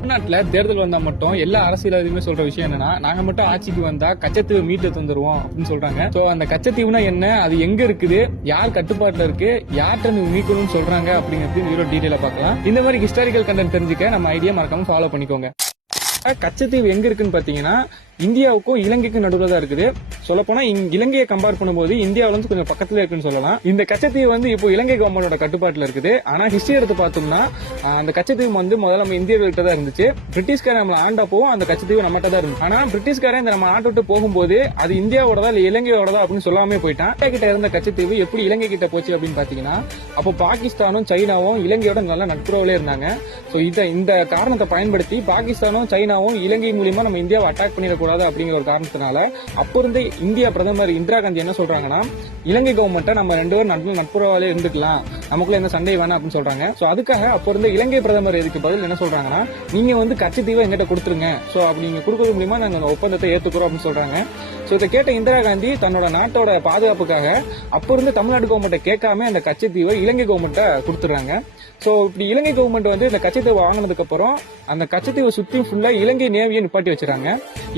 தமிழ்நாட்டுல தேர்தல் வந்தா மட்டும் எல்லா அரசியல்வாதியுமே சொல்ற விஷயம் என்னன்னா, நாங்க மட்டும் ஆட்சிக்கு வந்தா கச்சத்தீவு மீட்டு தந்துருவோம் அப்படின்னு சொல்றாங்க. சோ அந்த கச்சத்தீவுனா என்ன, அது எங்க இருக்குது, யார் கட்டுப்பாட்டுல இருக்கு, யார்கிட்ட இருந்து மீட்கணும்னு சொல்றாங்க அப்படிங்கிறது வீடியோ டீடைலா பார்க்கலாம். இந்த மாதிரி ஹிஸ்டாரிக்கல் கண்டென்ட் தெரிஞ்சுக்க நம்ம ஐடியா மறக்காம ஃபாலோ பண்ணிக்கோங்க. கச்சத்தீவு எங்க இருக்குன்னு பாத்தீங்கன்னா, இந்தியாவுக்கும் இலங்கைக்கும் நடுவில் தான் இருக்குது. சொல்லப்போனா இலங்கையை கம்பேர் பண்ணும்போது இந்தியாவில இருந்து கொஞ்சம் பக்கத்துல இருக்குன்னு சொல்லலாம். இந்த கச்சத்தீவு வந்து இப்போ இலங்கை கவர்மெண்டோட கட்டுப்பாட்டுல இருக்குது. ஆனா ஹிஸ்டரி எடுத்து பார்த்தோம்னா அந்த கச்சத்தீவு வந்து முதல்ல நம்ம இந்தியர்கள்ட்ட தான் இருந்துச்சு. பிரிட்டிஷ்காரன் நம்மள ஆண்டப்போ அந்த கச்சத்தீவு நம்மகிட்ட தான் இருந்துச்சு. ஆனா பிரிட்டிஷ்காரன் இந்த நம்ம ஆண்டு விட்டு போகும்போது அது இந்தியாவோடதா இல்ல இலங்கையோடதா அப்படின்னு சொல்லாமே போயிட்டான். இந்தியா கிட்ட இருந்த கச்சத்தீவு எப்படி இலங்கை கிட்ட போச்சு அப்படின்னு பாத்தீங்கன்னா, அப்போ பாகிஸ்தானும் சைனாவும் இலங்கையோட நல்ல நட்புறவுல இருந்தாங்க. சோ இந்த காரணத்தை பயன்படுத்தி பாகிஸ்தானும் சைனாவும் இலங்கை மூலியமா நம்ம இந்தியாவை அட்டாக் பண்ணிட கூடாது அப்படிங்கிற ஒரு காரணத்தினால அப்போ இருந்து இந்தியா பிரதமர் இந்திரா காந்தி என்ன சொல்றாங்கன்னா, இலங்கை கவர்மெண்ட்டை நம்ம ரெண்டு பேரும் நட்புறவாலே இருந்துக்கலாம், நமக்குள்ள எந்த சண்டை வேணாம் அப்படின்னு சொல்றாங்க. சோ அதுக்காக அப்போ இருந்து இலங்கை பிரதமர் இதுக்கு பதில் என்ன சொல்றாங்கன்னா, நீங்க வந்து கச்சத்தீவை எங்கிட்ட கொடுத்துருங்க, சோ அப்படி நீங்க கொடுக்கறது மூலியமா நாங்க ஒப்பந்தத்தை ஏத்துக்கிறோம் அப்படின்னு சொல்றாங்க. சோ இதை கேட்ட இந்திரா காந்தி தன்னோட நாட்டோட பாதுகாப்புக்காக அப்போ இருந்து தமிழ்நாடு கவர்மெண்ட்டை கேட்காம அந்த கச்சத்தீவை இலங்கை கவர்மெண்ட்டை கொடுத்துறாங்க. சோ இப்படி இலங்கை கவர்மெண்ட் வந்து இந்த கச்சத்தீவை வாங்கினதுக்கு அப்புறம் அந்த கச்சத்தீவை சுத்தி ஃபுல்லா இலங்கை நேவியை நிப்பாட்டி வச்சிருக்காங்க.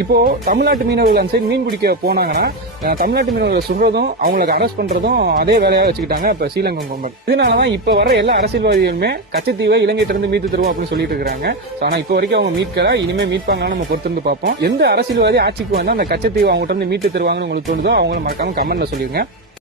இப்போ தமிழ்நாட்டு மீனவர்கள் அந்த சைடு மீன் பிடிக்க போனாங்கன்னா தமிழ்நாட்டு மீனவர்களை சுடுறதும் அவங்களுக்கு அரெஸ்ட் பண்றதும் அதே வேலையா வச்சுக்கிட்டாங்க இப்ப ஸ்ரீலங்கா கவர்மெண்ட். இதனாலதான் இப்ப வர எல்லா அரசியல்வாதிகளுமே கச்சத்தீவை இலங்கையிட்ட இருந்து மீட்டு தருவோம் அப்படின்னு சொல்லிட்டு இருக்காங்க. ஆனா இப்ப வரைக்கும் அவங்க மீட்கல, இனிமே மீட்பாங்கன்னு நம்ம பொறுத்திருந்து பார்ப்போம். எந்த அரசியல்வாதி ஆட்சிக்கு வந்தா அந்த கச்சத்தீவை அவங்ககிட்ட இருந்து மீட்டு தருவாங்கன்னு உங்களுக்கு தோணுதோ அவங்களை மறக்காம கமெண்ட்ல சொல்லிருங்க.